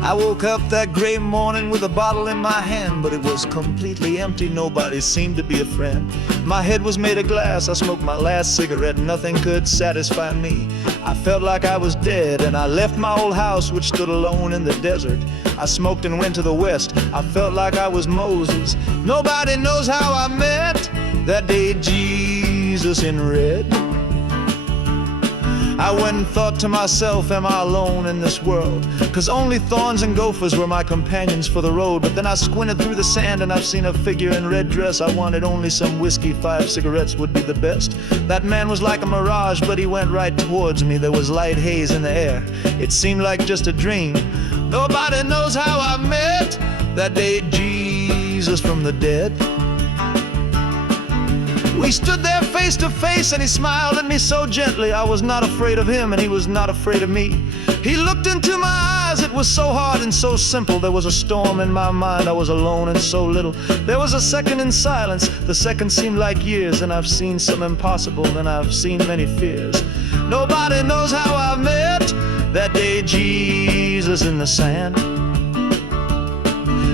I woke up that gray morning with a bottle in my hand, but it was completely empty, nobody seemed to be a friend. My head was made of glass, I smoked my last cigarette, nothing could satisfy me. I felt like I was dead, and I left my old house which stood alone in the desert. I smoked and went to the west, I felt like I was Moses. Nobody knows how I met that day Jesus in red. I went and thought to myself, am I alone in this world? 'Cause only thorns and gophers were my companions for the road. But then I squinted through the sand and I've seen a figure in red dress. I wanted only some whiskey, 5 cigarettes would be the best. That man was like a mirage, but he went right towards me. There was light haze in the air, it seemed like just a dream. Nobody knows how I met that day Jesus from the dead. We stood there face to face and he smiled at me so gently. I was not afraid of him and he was not afraid of me. He looked into my eyes, it was so hard and so simple. There was a storm in my mind, I was alone and so little. There was a second in silence, the second seemed like years. And I've seen some impossible and I've seen many fears. Nobody knows how I met that day Jesus in the sand.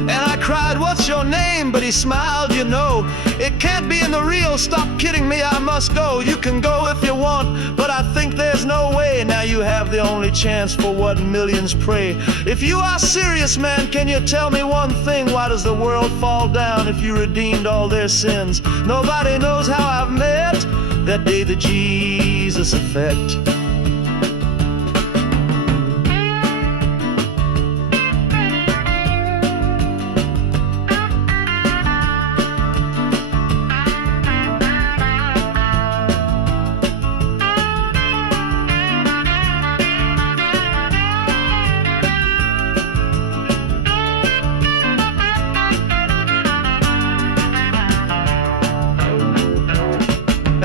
And I cried, what's your name? But he smiled, you know, it can't be in the real, stop kidding me, I must go. You can go if you want, but I think there's no way. Now you have the only chance for what millions pray. If you are serious, man, can you tell me one thing? Why does the world fall down if you redeemed all their sins? Nobody knows how I've met that day the Jesus effect.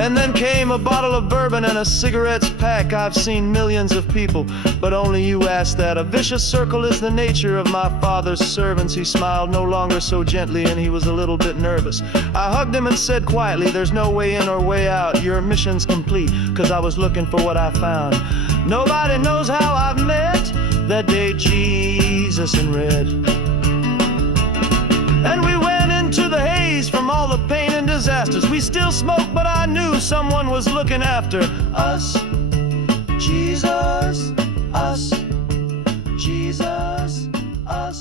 And then came a bottle of bourbon and a cigarettes pack. I've seen millions of people, but only you asked that. A vicious circle is the nature of my father's servants. He smiled no longer so gently and he was a little bit nervous. I hugged him and said quietly, there's no way in or way out. Your mission's complete, 'cause I was looking for what I found. Nobody knows how I've met that day Jesus in red. And we went into the haze from all the pain and disasters. We still smoked, but I knew someone was looking after us. Jesus, us, Jesus, us.